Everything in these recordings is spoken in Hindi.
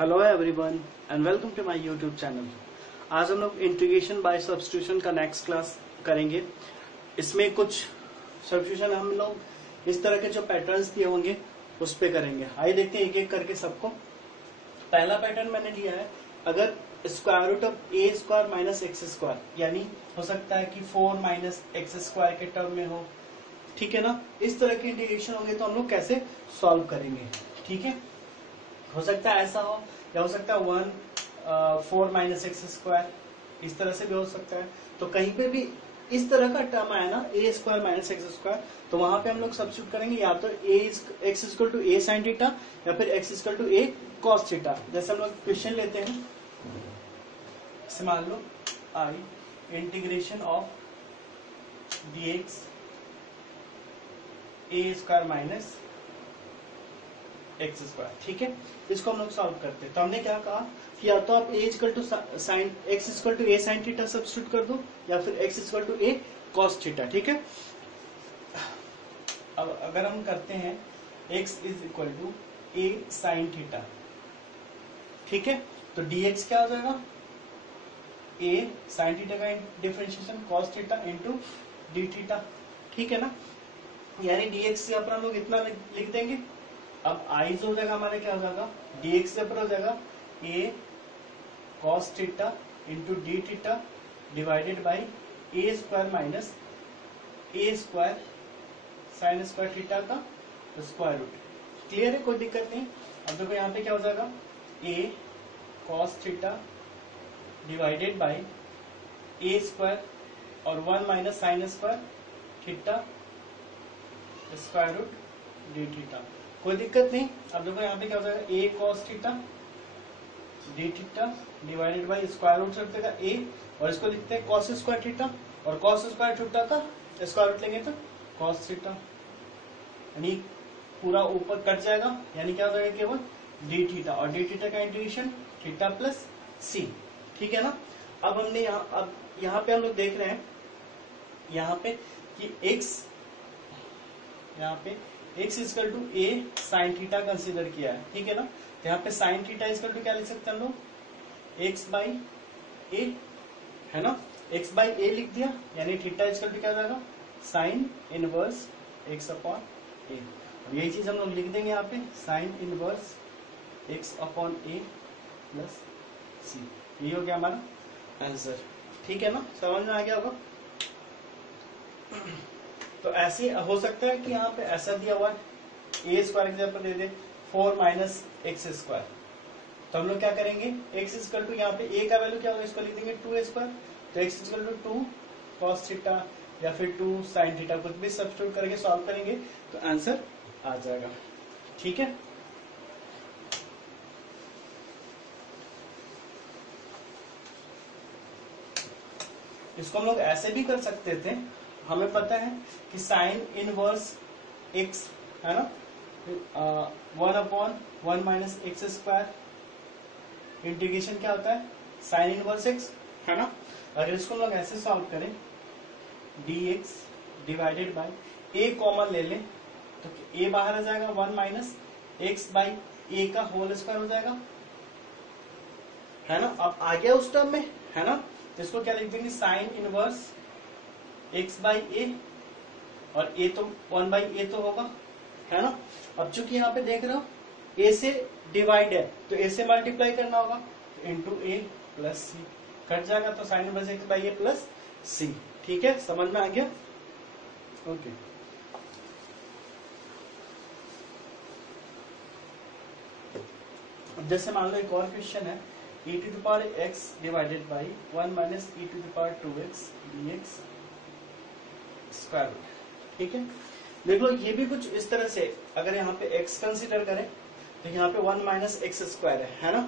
Hello everyone and welcome to my YouTube channel. आज हम लोग इंटीग्रेशन बाय सब्स्टिट्यूशन का नेक्स्ट क्लास करेंगे। इसमें कुछ सब्स्टिट्यूशन हम लोग इस तरह के जो पैटर्न्स दिए होंगे उस पे करेंगे। आइए देखते हैं एक एक करके सबको। पहला पैटर्न मैंने लिया है, अगर square root of a square minus x square, यानी हो सकता है कि 4 माइनस एक्स स्क्वायर के टर्म में हो, ठीक है ना। इस तरह के इंटीग्रेशन होंगे तो हम लोग कैसे सॉल्व करेंगे, ठीक है। हो सकता है ऐसा हो, या हो सकता है 4 माइनस एक्स स्क्वायर, इस तरह से भी हो सकता है। तो कहीं पे भी इस तरह का टर्म आया ना, a square minus x square, तो वहां पे हम लोग सब्स्टिट्यूट करेंगे या तो x equal to a sine theta या फिर x equal to a cos theta. जैसे हम लोग क्वेश्चन लेते हैं, इसे मान लो I integration of dx a square minus x square, ठीक है। इसको हम लोग सॉल्व करते हैं। तो हमने क्या कहा कि या तो आप x equal to a sine theta substitute कर दो या फिर x equal to a cos theta, ठीक है। अब अगर हम करते हैं x is equal to a sine theta, ठीक है, तो dx क्या हो जाएगा, ए साइन थीटा का differentiation cos theta into d theta, ठीक है ना। यानी dx यहाँ पर हम लोग इतना लिख देंगे। अब आई हो जाएगा हमारे, क्या हो जाएगा, dx से ऊपर हो जाएगा a cos theta into d theta divided by a square minus a square sine square theta का स्क्वायर रूट। क्लियर है, कोई दिक्कत नहीं। अब देखो यहाँ पे क्या हो जाएगा, a cos theta divided by a square और 1 minus sine square theta square root d theta, कोई दिक्कत नहीं। अब देखो यहाँ पे क्या हो जाएगा, a cos theta d theta divided by square root से रखते ए, और इसको लिखते हैं कॉस स्क्वायर थीटा, और कॉस स्क्वायर थीटा का स्क्वायर रूट लेंगे तो कॉस थीटा, यानी पूरा ऊपर कट जाएगा, यानी क्या हो जाएगा केवल डी थीटा, और डी थीटा का इंटीग्रेशन थीटा प्लस सी, ठीक है ना। अब हमने यहाँ पे हम लोग देख रहे हैं यहाँ पे कि x equal to a sine theta consider किया है, ठीक है ना। तो यहाँ पे साइन थीटा इक्वल टू क्या लिख सकते हैं हम लोग, x बाई ए, है ना। x बाई ए लिख दिया, यानी थीटा इक्वल टू क्या हो जाएगा, साइन इनवर्स x अपॉन ए। और यही चीज हम लोग लिख देंगे यहाँ पे, साइन इनवर्स x अपॉन ए प्लस सी। यही हो गया हमारा आंसर, ठीक है ना, समझ में आ गया होगा। तो ऐसे हो सकता है कि यहाँ पे ऐसा दिया हुआ ए स्क्वायर एग्जाम्पल दे दे 4 माइनस एक्स स्क्वायर, तो हम लोग क्या करेंगे, एक्स इक्वल टू यहाँ पे ए का वैल्यू क्या होगा, इसको लिख देंगे 2 स्क्वायर, तो x equal to 2 cos theta या फिर 2 साइन थीटा, कुछ भी सब्स्टिट्यूट करके सॉल्व करेंगे तो आंसर आ जाएगा, ठीक है। इसको हम लोग ऐसे भी कर सकते थे, हमें पता है कि साइन इनवर्स एक्स है ना, 1 upon 1 minus x square integration क्या होता है, साइन इनवर्स एक्स, है ना। अगर इसको हम लोग ऐसे सॉल्व करें, dx divided by a common ले लें तो a बाहर आ जाएगा, 1 माइनस एक्स बाई ए का होल स्क्वायर हो जाएगा, है ना। अब आ गया उस टर्म में, है ना। तो इसको क्या लिख देंगे, साइन इनवर्स x बाई ए, और a तो 1 बाई ए तो होगा, है ना। अब चूंकि यहाँ पे देख रहे हो a से डिवाइड है तो a से मल्टीप्लाई करना होगा, into a plus c, cut जाएगा तो sine inverse x by a plus c, ठीक है, समझ में आ गया, ओके। अब जैसे मान लो एक और क्वेश्चन है, e to the power x divided by 1 minus e to the power 2x dx square root, ठीक है। देख लो ये भी कुछ इस तरह से, अगर यहाँ पे x कंसीडर करें तो यहाँ पे 1 माइनस एक्स स्क्वायर है ना।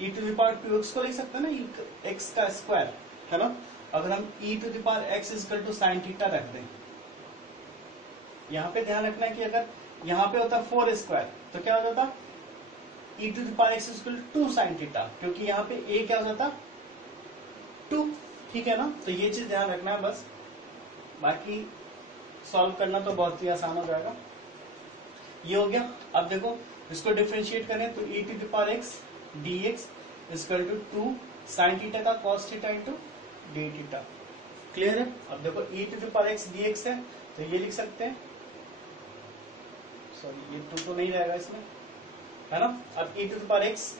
e to the power 2x को लिख सकते हैं ना, x का स्क्वायर, है ना। अगर हम e to the power x equal to sine theta रख दें, यहाँ पे ध्यान रखना है कि अगर यहाँ पे होता 4 स्क्वायर तो क्या हो जाता, e to the power x equal to sine theta, क्योंकि यहाँ पे a क्या हो जाता 2, ठीक है ना। तो ये चीज ध्यान रखना है बस, बाकी सॉल्व करना तो बहुत ही आसान हो जाएगा। ये हो गया। अब देखो इसको डिफरेंशिएट करें तो e to the power x dx equal to 2 sin theta का cos theta into d theta. Clear है? अब देखो e to the power x dx है तो ये लिख सकते हैं, सॉरी ये 2 तो नहीं रहेगा इसमें, है ना। अब e to the power x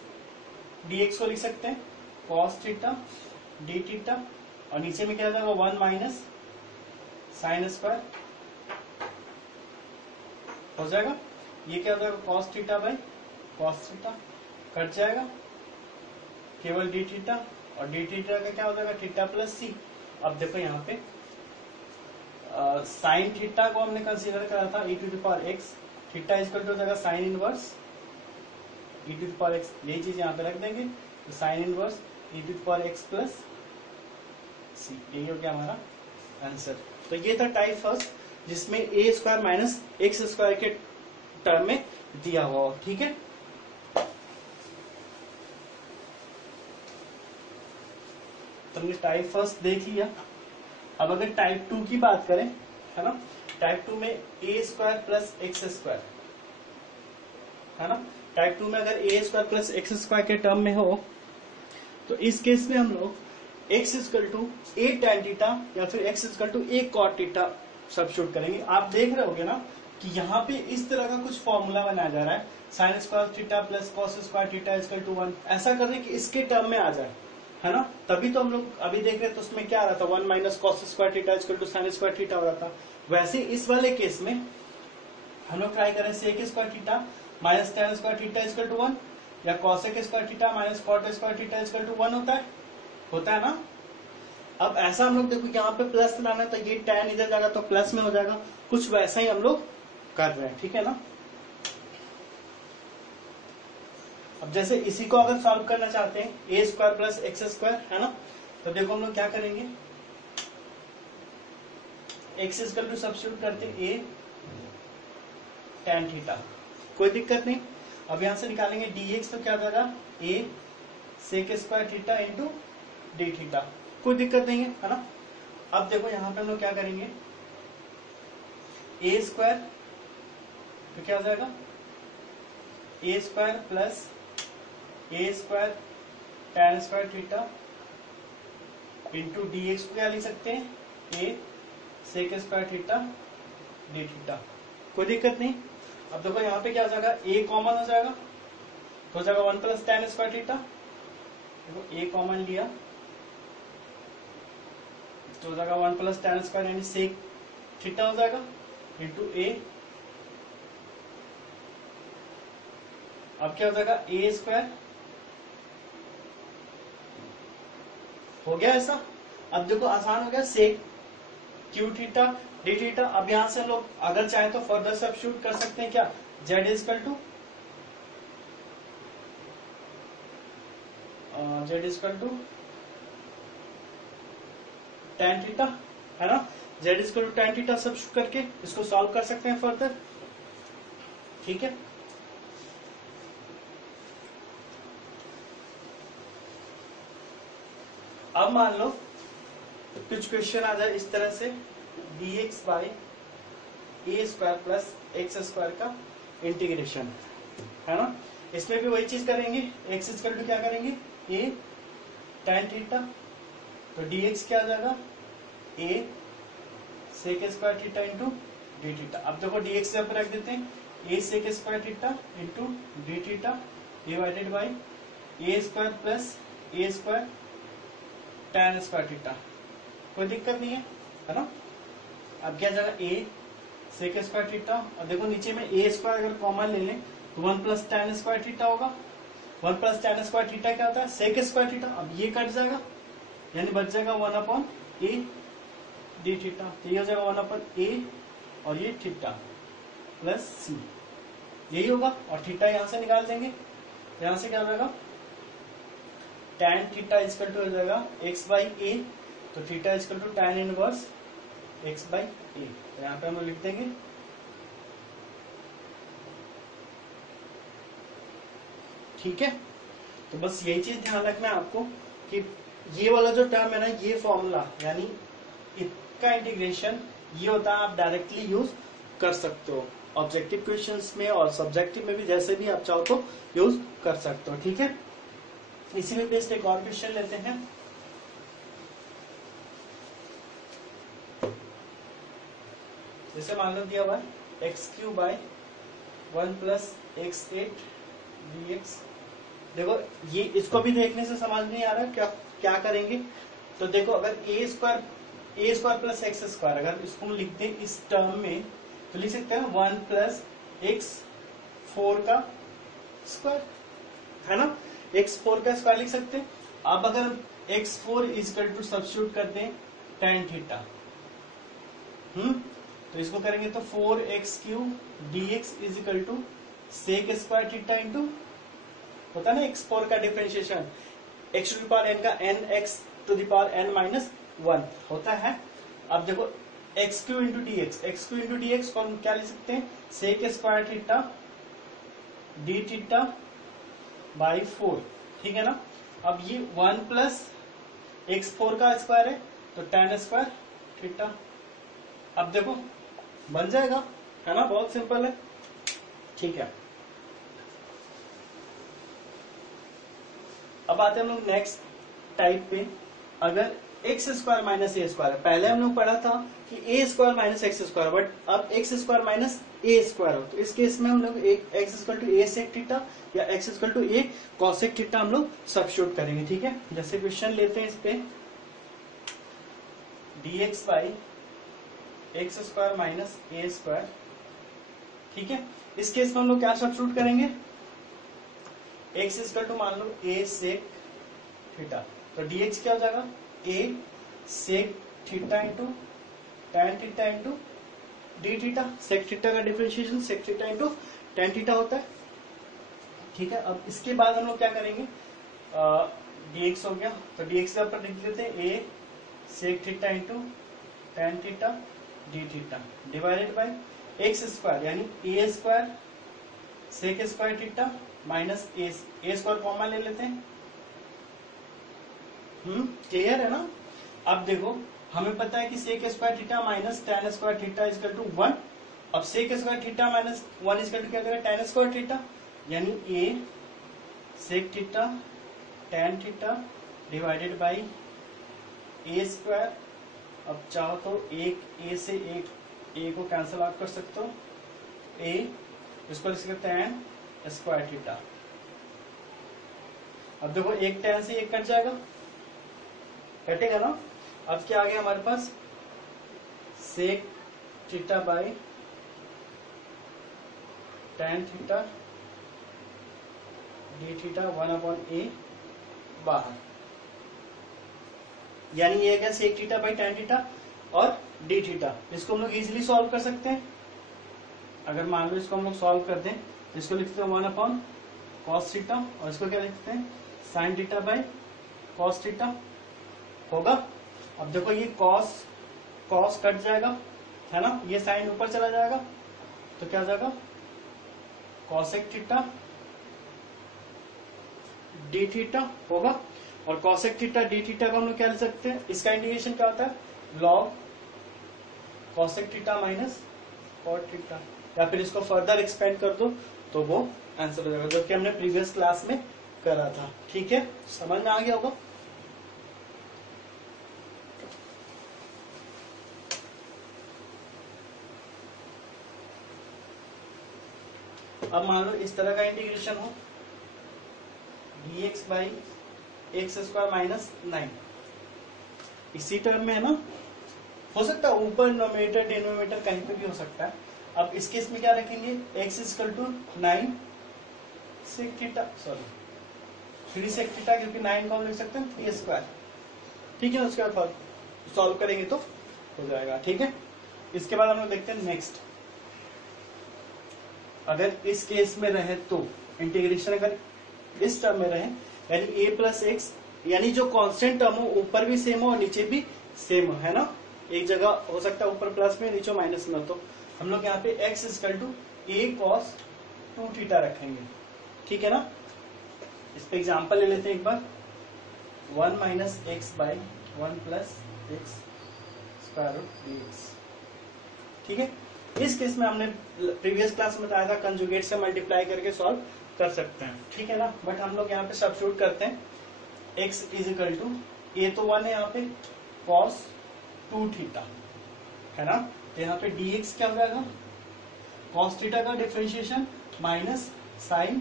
dx को लिख सकते हैं cos थीटा डी थीटा, और नीचे में क्या जाएगा 1 माइनस साइन स्क्वायर हो जाएगा। ये क्या हो जाएगा cos theta by cos theta cut जाएगा, केवल डी थीटा, और डी थीटा का क्या हो जाएगा थीटा प्लस सी। अब देखो यहाँ पे साइन थीटा को हमने कंसीडर करा था e to the power x, theta equal to हो जाएगा sine inverse e to the power x, यही चीज यहाँ पे रख देंगे तो sine inverse e to the power x plus c, यही हो गया हमारा आंसर। तो ये था टाइप फर्स्ट जिसमें ए स्क्वायर माइनस एक्स स्क्वायर के टर्म में दिया हुआ, ठीक है। तो हमने टाइप फर्स्ट देख लिया। अब अगर टाइप 2 की बात करें, है ना, टाइप 2 में a square plus x square, है ना। टाइप 2 में अगर a square plus x square के टर्म में हो तो इस केस में हम लोग x equal to a tan theta या फिर x equal to a cot theta substitute करेंगे। आप देख रहे होगे ना कि यहाँ पे इस तरह का कुछ फॉर्मूला बनाया जा रहा है, sine square theta plus cos square theta equal to 1, ऐसा कर रहे कि इसके टर्म में आ जाए, है ना। तभी तो हम लोग अभी देख रहे तो उसमें क्या आ रहा था 1 minus cos square theta equal to sine square theta हो रहा था। वैसे इस वाले केस में हम लोग ट्राई करें sec square theta minus tan square theta equal to 1, या cosec square theta minus cot square theta equal to 1 होता है ना। अब ऐसा हम लोग देखो यहाँ पे प्लस लाना है तो ये tan इधर जाएगा तो प्लस में हो जाएगा, कुछ वैसा ही हम लोग कर रहे हैं, ठीक है ना। अब जैसे इसी को अगर सॉल्व करना चाहते हैं ए स्क्वायर प्लस एक्स स्क्वायर, है ना, तो देखो हम लोग क्या करेंगे, एक्स इक्वल टू सब्स्टिट्यूट करते हैं ए tan थीटा, कोई दिक्कत नहीं। अब यहां से निकालेंगे dx तो क्या हो जाएगा a sec square theta into d theta, कोई दिक्कत नहीं है ना। अब देखो यहाँ पे हम लोग क्या करेंगे, ए स्क्वायर तो क्या हो जाएगा a square plus a square tan square theta into d x को क्या लिख सकते हैं a sec square theta d theta, कोई दिक्कत नहीं। अब देखो यहाँ पे क्या हो जाएगा ए कॉमन हो जाएगा तो हो जाएगा 1 प्लस tan स्क्वायर थीटा, देखो ए कॉमन लिया तो हो जाएगा 1 प्लस tan स्क्वायर यानी सेक थीटा हो जाएगा इंटू ए। अब क्या हो जाएगा ए स्क्वायर, हो गया ऐसा। अब देखो आसान हो गया, सेक क्यू थीटा डी थीटा। अब यहां से लोग अगर चाहे तो फर्दर सब्स्टिट्यूट कर सकते हैं क्या, z equal to tan theta, है ना, z equal to tan theta substitute करके इसको सॉल्व कर सकते हैं फर्दर, ठीक है। अब मान लो कुछ क्वेश्चन आ जाए इस तरह से dx by a square plus x square का इंटीग्रेशन, है ना। इसमें भी वही चीज करेंगे, एक्स इक्वल टू क्या करेंगे ए tan थीटा, तो dx क्या आ जाएगा a sec square theta into d theta. अब देखो dx यहाँ पे रख देते हैं a sec square theta into d theta divided by a square plus a square tan square theta, कोई दिक्कत नहीं है ना। अब क्या जाएगा ए सेक स्क्वायर थीटा, और देखो नीचे में ए स्क्वायर अगर कॉमन ले लें तो 1 प्लस tan स्क्वायर थीटा होगा, 1 प्लस tan स्क्वायर थीटा क्या होता है सेक स्क्वायर थीटा। अब ये कट जाएगा यानी बच जाएगा 1 अपॉन ए डी थीटा, तो ये हो जाएगा 1 अपॉन ए और ये थीटा प्लस सी, यही होगा। और थीटा यहां से निकाल देंगे, यहां से क्या हो जाएगा tan थीटा इक्वल टू हो जाएगा x बाई ए, तो theta equal to tan inverse x by a, यहाँ पे हम लिख देंगे ठीक है। तो बस यही चीज ध्यान रखना है आपको कि ये वाला जो टर्म है ना, ये फॉर्मूला यानी इसका इंटीग्रेशन ये होता है, आप डायरेक्टली यूज कर सकते हो, ऑब्जेक्टिव क्वेश्चंस में और सब्जेक्टिव में भी, जैसे भी आप चाहो तो यूज कर सकते हो। ठीक है, इसी में बेस्ड एक और क्वेश्चन लेते हैं। जैसे मान लो दिया हुआ x³ by 1 plus x8 dx। देखो ये इसको भी देखने से समझ नहीं आ रहा क्या क्या करेंगे। तो देखो अगर a square plus x square, अगर इसको हम लिखते हैं इस टर्म में तो लिख सकते हैं 1 प्लस x4 का स्क्वायर, है ना, x4 का स्क्वायर लिख सकते हैं। अब अगर x4 इक्वल टू सब्स्टिट्यूट कर दें tan थीटा, तो इसको करेंगे तो 4x³ dx is equal to sec square theta into, होता है ना x4 का differentiation x to the power n का n x to the power n minus 1 होता है। अब देखो x³ इंटू dx को हम क्या लिख सकते हैं, sec square theta d theta by 4, ठीक है ना। अब ये 1 प्लस x4 का स्क्वायर है तो tan स्क्वायर थीटा। अब देखो बन जाएगा, है ना, बहुत सिंपल है। ठीक है, अब आते हैं हम लोग नेक्स्ट टाइप पे। अगर x square minus a square, पहले हम लोग पढ़ा था कि a square minus x square, but अब x square minus a square हो, तो इस केस में हम लोग x equal to a sec theta या x equal to a cosec theta हम लोग सब्स्टिट्यूट करेंगे। ठीक है, जैसे क्वेश्चन लेते हैं इस पे, dx by x square minus a square. ठीक है, इस केस में हम लोग क्या सब्स्टिट्यूट करेंगे, एक्स इक्वल टू मान लो ए सेक थीटा, तो dx क्या हो जाएगा, a sec theta into tan theta into d theta. Sec theta का differentiation sec theta into tan theta होता है। ठीक है, अब इसके बाद हम लोग क्या करेंगे, dx हो गया तो dx के ऊपर लिख लेते हैं a sec theta into tan theta d theta divided by x square यानी a square sec square theta minus a square common ले लेते हैं। क्लियर है ना। अब देखो हमें पता है कि sec square theta minus tan square theta is equal to 1। अब sec square theta minus 1 is equal to क्या करेगा, tan स्क्वायर थीटा, यानी a sec theta tan theta divided by a square. अब चाहो तो एक ए से एक ए को कैंसिल आउट कर सकते हो, ए इसको लिख सकते हैं tan स्क्वायर थीटा। अब देखो एक tan से एक कट जाएगा, कटेगा ना। अब क्या आ गया हमारे पास, sec theta by tan theta d theta 1/a बाहर, यानी ये क्या, sec theta by tan theta और डी थीटा। इसको हम लोग इजिली सॉल्व कर सकते हैं। अगर मान लो इसको हम लोग सॉल्व कर दें, इसको लिखते हैं 1/cos थीटा और इसको क्या लिखते हैं, sin theta by cos theta होगा। अब देखो ये cos कट जाएगा, है ना, ये साइन ऊपर चला जाएगा तो क्या हो जाएगा, cosec थीटा डी थीटा होगा। और cosec थीटा डी थीटा को हम लोग क्या लिख सकते हैं, इसका इंडिकेशन क्या होता है, log cosec theta minus cot theta, या फिर इसको फर्दर एक्सपेंड कर दो तो वो आंसर हो जाएगा, जो कि हमने प्रीवियस क्लास में करा था। ठीक है, समझ में आ गया होगा। अब मान लो इस तरह का इंटीग्रेशन हो, dx by x square minus 9, इसी टर्म में है ना, हो सकता है ऊपर नोमिनेटर डिनोमिनेटर कहीं पे भी हो सकता है। अब इस केस में क्या रखेंगे, x equal to 9 sec theta, sorry 3 sec theta, क्योंकि 9 को हम लिख सकते हैं 3 स्क्वायर। ठीक है, उसके बाद सॉल्व करेंगे तो हो जाएगा। ठीक है, इसके बाद हम लोग देखते हैं नेक्स्ट। अगर इस केस में रहे तो इंटीग्रेशन अगर इस टर्म में रहे, यानी a प्लस एक्स, यानी जो कांस्टेंट टर्म हो ऊपर भी सेम हो और नीचे भी सेम हो, है ना, एक जगह हो सकता है ऊपर प्लस में नीचे माइनस में, तो हम लोग यहाँ पे x equal to a cos 2 theta रखेंगे। ठीक है ना, इस पे एग्जांपल ले लेते हैं एक बार, 1 minus x by 1 plus x square root dx। ठीक है, इस केस में हमने प्रीवियस क्लास में बताया था कंजुगेट से मल्टीप्लाई करके सॉल्व कर सकते हैं, ठीक है ना। बट हम लोग यहाँ पे सब्स्टिट्यूट करते हैं x इज इक्वल टू, ए तो 1 है यहाँ पे, cos 2 थीटा है ना। तो यहाँ पे dx क्या हो जाएगा, cos थीटा का डिफरेंशिएशन माइनस साइन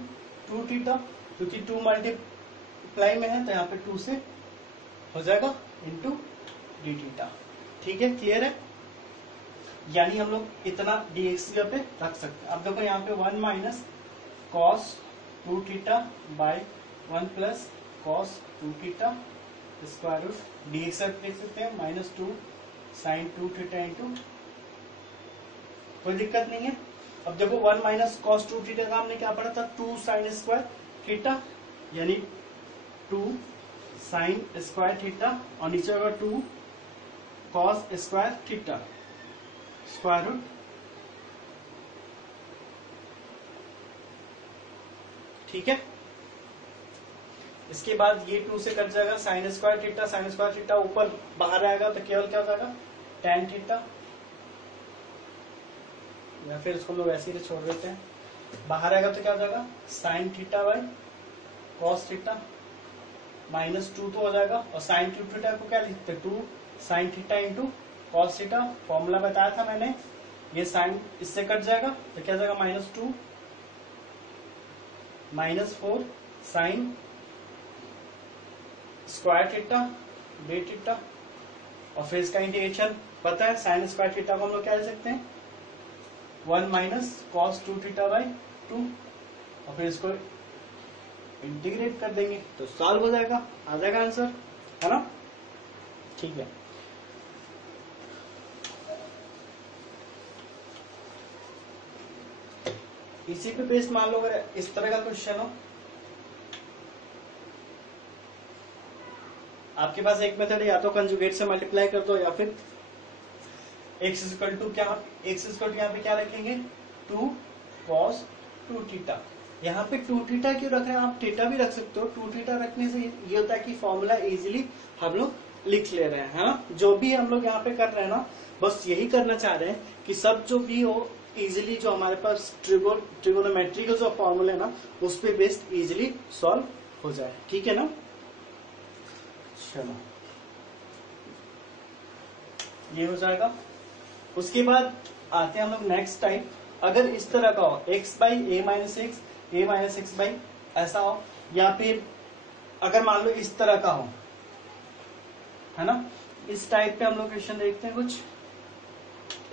2 थीटा, क्योंकि 2 मल्टीप्लाई में है तो यहाँ पे 2 से हो जाएगा इंटू डी थीटा, ठीक है, क्लियर है। यानी हम लोग इतना dx की जगह पे रख सकते हैं। अब देखो यहाँ पे 1 minus cos 2 theta by 1 plus cos 2 theta square root dx लिख सकते हैं माइनस 2 साइन 2 थीटा इंटू, कोई दिक्कत नहीं है। अब देखो 1 माइनस cos 2 थीटा का हमने क्या पढ़ा था, 2 साइन स्क्वायर थीटा, यानी 2 साइन स्क्वायर थीटा और नीचे होगा 2 cos square theta square root, ठीक है। इसके बाद ये 2 से कट जाएगा sine square theta, sine square theta ऊपर बाहर आएगा तो केवल क्या हो जाएगा tan थीटा, या फिर इसको लोग वैसे ही छोड़ देते हैं, बाहर आएगा तो क्या हो जाएगा sine theta by cos theta minus 2 तो हो जाएगा, और साइन 2 थीटा को क्या लिखते हैं 2 sine theta into cos theta, formula बताया था मैंने, ये साइन इससे कट जाएगा तो क्या जाएगा minus 2 minus 4 sign square theta d theta, और फिर इसका इंटीग्रेशन पता है, साइन स्क्वायर थीटा को हम लोग क्या ले सकते हैं 1 माइनस कॉस 2 थीटा बाई 2, और फिर इसको इंटीग्रेट कर देंगे तो सॉल्व हो जाएगा, आ जाएगा आंसर, है ना, ठीक है। इसी पे बेस्ड मान लो अगर इस तरह का क्वेश्चन हो, आपके पास एक मेथड है, या तो कंजुगेट से मल्टीप्लाई कर दो, या फिर x इक्वल टू क्या, x इक्वल टू यहाँ पे क्या रखेंगे 2 cos 2 थीटा। यहाँ पे 2 थीटा क्यों रख रहे हैं, आप थीटा भी रख सकते हो। 2 थीटा रखने से ये होता है कि फॉर्मूला इजीली हम लोग लिख ले रहे हैं, है ना। जो भी हम लोग यहाँ पे कर रहे हैं ना, बस यही करना चाह रहे हैं कि सब जो भी हो इजीली, जो हमारे पास ट्रिगोनोमेट्री का जो फॉर्मूला है ना, उस पे बेस्ड इजीली सॉल्व हो जाए, ठीक है ना। चलो ये हो जाएगा। उसके बाद आते हैं हम लोग नेक्स्ट टाइप, अगर इस तरह का हो x by A minus x by ऐसा हो, या फिर अगर मान लो इस तरह का हो, है ना, इस टाइप पे हम लोग क्वेश्चन देखते हैं कुछ,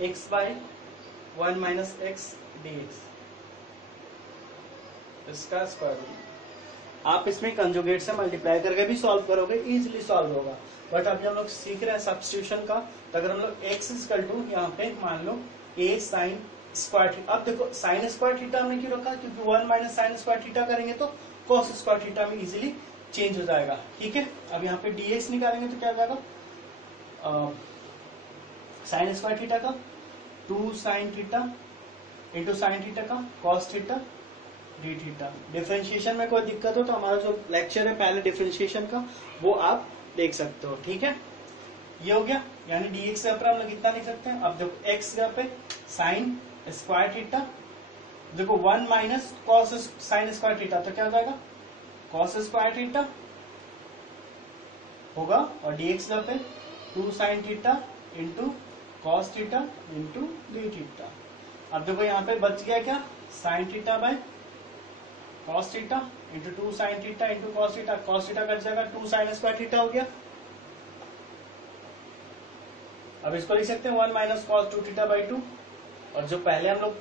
x by 1 minus x D x, इसका स्क्वायर रूट। आप इसमें कंजुगेट से मल्टीप्लाई करके भी सॉल्व करोगे, इजीली सॉल्व होगा। बट अभी हम लोग सीख रहे हैं सब्स्टिट्यूशन का, तो अगर हम लोग x इक्वल टू यहाँ पे मान लो a साइन स्क्वायर थीटा, अब देखो साइन स्क्वायर थीटा हमने क्यों रखा, क्योंकि 1 माइनस साइन स्क्वायर थीटा करेंगे तो कॉस स्क्वायर थीटा में इजीली चेंज हो जाएगा, ठीक है। अब यहाँ पे dx निकालेंगे तो क्या हो जाएगा साइन स्क्वायर थीटा का 2 sine theta into sine theta का cos theta d theta. Differentiation में कोई दिक्कत हो तो हमारा जो लेक्चर है पहले डिफरेंशिएशन का, वो आप देख सकते हो, ठीक है। ये हो गया, यानी dx के ऊपर हम लोग कितना लिख सकते हैं। अब देखो x के पे साइन स्क्वायर थीटा, देखो 1 minus cos sine square theta, तो क्या हो जाएगा कॉस स्क्वायर थीटा होगा, और dx के पे 2 sine theta into cos theta into d theta. अब देखो यहाँ पे बच गया क्या sine theta by cos theta into 2 sine theta into cos theta cut जाएगा 2 साइन स्क्वायर थीटा हो गया। अब इसको लिख सकते हैं 1 माइनस कॉस 2 थीटा बाई 2, और जो पहले हम लोग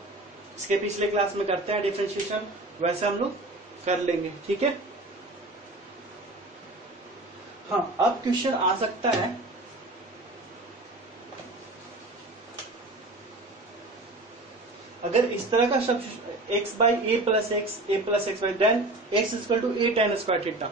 इसके पिछले क्लास में करते हैं डिफरेंशिएशन, वैसे हम लोग कर लेंगे, ठीक है। हाँ, अब क्वेश्चन आ सकता है अगर इस तरह का सब x by a plus x by then x equal to a tan square theta.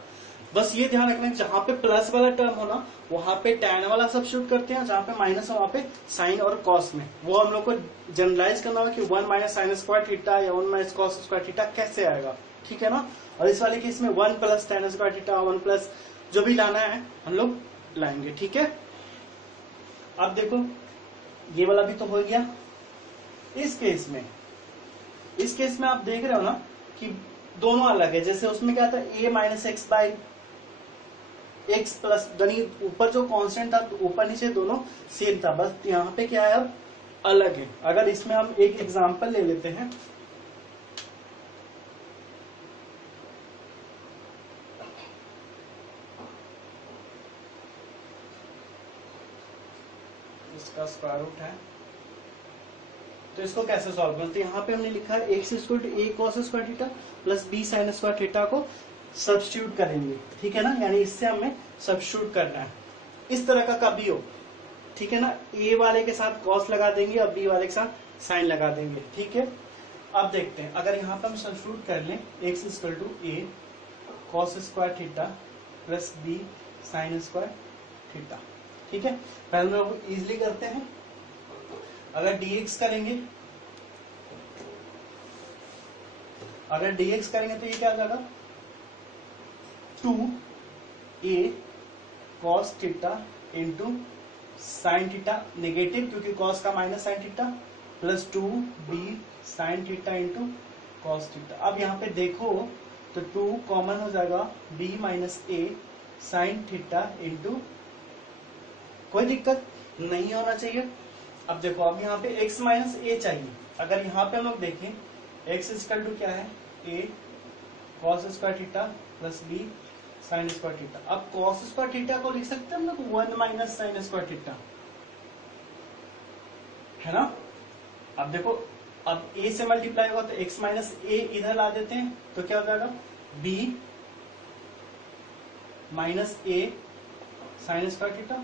बस ये ध्यान रखना जहां पे प्लस वाला टर्म हो ना, वहां पे tan वाला सब्स्टिट्यूट करते हैं, जहां पे माइनस है वहां पे साइन और कॉस में, वो हम लोग को जनरलाइज करना होगा कि 1 माइनस साइन स्क्वायर थीटा या 1 माइनस कॉस स्क्वायर थीटा कैसे आएगा, ठीक है ना। और इस वाले केस में 1 plus tan square theta 1 plus जो भी लाना है हम लोग लाएंगे, ठीक है। अब देखो ये वाला भी तो हो गया, इस केस में आप देख रहे हो ना कि दोनों अलग है। जैसे उसमें क्या था, a minus x by x plus, यानी ऊपर जो कांस्टेंट था ऊपर नीचे दोनों सेम था, बस यहाँ पे क्या है अब अलग है। अगर इसमें हम एक एग्जांपल ले लेते हैं, इसका स्क्वायर रूट है, तो इसको कैसे सॉल्व करते हैं। यहाँ पे हमने लिखा है x equal to a cos square theta plus b sine square theta को सब्स्टिट्यूट करेंगे, ठीक है ना, यानी इससे हमें सब्स्टिट्यूट करना है। इस तरह का कभी हो, ठीक है ना, ए वाले के साथ कॉस लगा देंगे और बी वाले के साथ साइन लगा देंगे, ठीक है। अब देखते हैं, अगर यहाँ पे हम सब्स्टिट्यूट कर लें x equal to a cos square theta plus b sine square theta, ठीक है। पहले हम इजिली करते हैं, अगर dx करेंगे, तो ये क्या हो जाएगा 2a cos theta into sine theta, negative क्योंकि cos का minus sine theta, plus 2b sign theta into cos theta. अब यहाँ पे देखो तो 2 कॉमन हो जाएगा, b minus a sign theta into, कोई दिक्कत नहीं होना चाहिए। अब देखो, अब यहाँ पे x माइनस ए चाहिए। अगर यहाँ पे हम लोग देखें x इक्वल टू क्या है, a cos square theta plus b sign square theta. अब cos स्क्वायर थीटा को लिख सकते हैं हम लोग 1 माइनस साइन स्क्वायर थीटा, है ना। अब देखो, अब a से मल्टीप्लाई होगा तो x माइनस ए इधर ला देते हैं, तो क्या हो जाएगा b minus a sine square theta.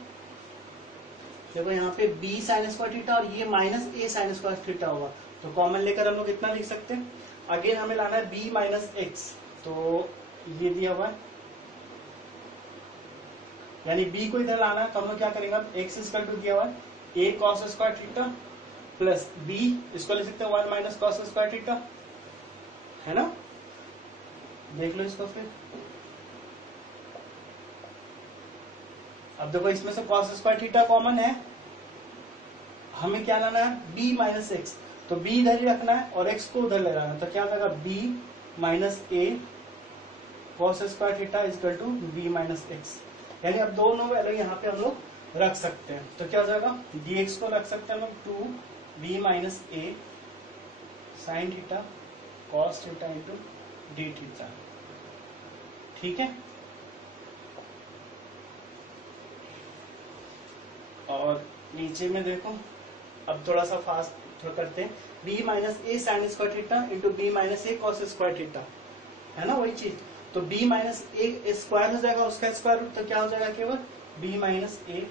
देखो यहाँ पे b साइन स्क्वायर थीटा और ये minus a sign square theta होगा, तो कॉमन लेकर हम लोग इतना लिख सकते हैं। अगेन हमें लाना है b माइनस एक्स, तो ये दिया हुआ है, यानी b को इधर लाना है, तो हम लोग क्या करेंगे, x इक्वल टू दिया हुआ है a cos square theta plus b, इसको लिख सकते हैं 1 माइनस cos स्क्वायर थीटा, है ना। देख लो इसको फिर, अब देखो इसमें से cos स्क्वायर थीटा कॉमन है, हमें क्या लाना है b माइनस एक्स, तो b इधर ही रखना है और x को उधर ले जाना है, तो क्या हो जाएगा b minus a cos square theta equal to b minus x. यानी अब दोनों वैल्यू यहाँ पे हम लोग रख सकते हैं, तो क्या हो जाएगा dx को रख सकते हैं हम लोग 2b minus a sine theta cos theta into d theta, ठीक है। और नीचे में देखो, अब थोड़ा सा फास्ट करते हैं, b minus a sine square theta into b minus a cos square theta, है ना वही चीज। तो b माइनस ए स्क्वायर हो जाएगा, उसका स्क्वायर रूट, तो क्या हो जाएगा केवल b माइनस ए,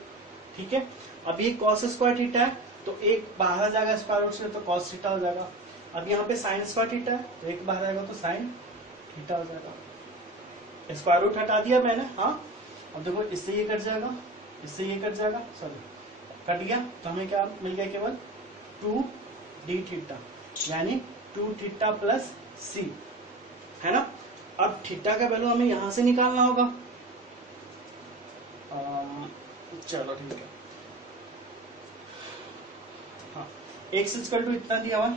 ठीक है। अब ये कॉस स्क्वायर थीटा है, तो एक बाहर जाएगा स्क्वायर रूट से, तो कॉस थीटा हो जाएगा। अब यहाँ पे साइन स्क्वायर थीटा है, तो एक बाहर आएगा तो साइन थीटा हो जाएगा। स्क्वायर रूट हटा दिया मैंने, हाँ। अब देखो इससे ये कट जाएगा, इससे ये कट जाएगा, सॉरी कट गया, तो हमें क्या मिल गया केवल 2 डी थीटा, यानी 2 थीटा प्लस सी, है ना। अब थीटा का वैल्यू हमें यहां से निकालना होगा, चलो ठीक है, हाँ। एक्स इक्वल टू इतना दिया हुआ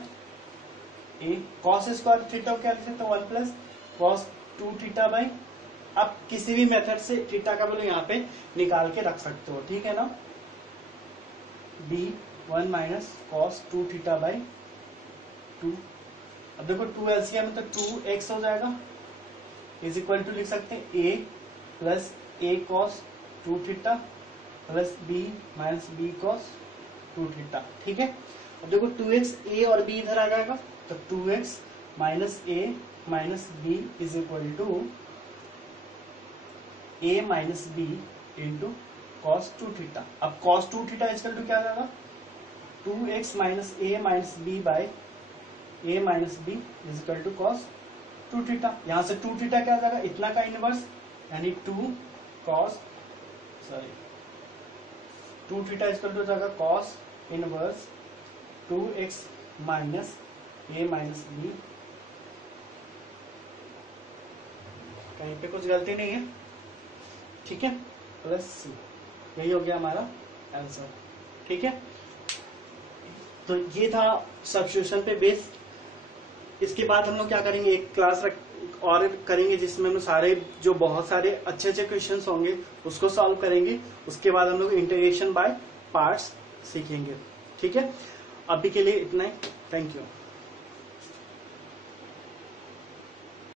ए कॉस स्क्वायर थीटा को क्या लिख सकते हैं 1 प्लस कॉस 2 थीटा बाई, आप किसी भी मेथड से थीटा का वैल्यू यहाँ पे निकाल के रख सकते हो, ठीक है ना। b 1 minus cos 2 theta by 2। अब देखो 2 एलसीएम में तो 2x हो जाएगा, इज इक्वल टू लिख सकते हैं a plus A cos 2 theta plus b minus b cos 2 theta, ठीक है। अब देखो 2x a और b इधर आ जाएगा, तो 2x minus a minus b is equal to a minus b into cos 2 theta. अब कॉस 2 थीटा इक्वल टू क्या जाएगा 2x minus a minus b by a minus b is equal to cos 2 theta. यहां से 2 थीटा क्या जाएगा इतना का इनवर्स, यानी 2 थीटा इक्वल टू जाएगा cos inverse 2x minus a minus b। कहीं पे कुछ गलती नहीं है, ठीक है, प्लस सी, यही हो गया हमारा आंसर, ठीक है। तो ये था सब्स्टिट्यूशन पे बेस। इसके बाद हम लोग क्या करेंगे, एक क्लास और करेंगे जिसमें हम लोग सारे जो बहुत सारे अच्छे अच्छे क्वेश्चंस होंगे उसको सॉल्व करेंगे। उसके बाद हम लोग इंटीग्रेशन बाय पार्ट्स सीखेंगे। ठीक है, अभी के लिए इतना ही। Thank you.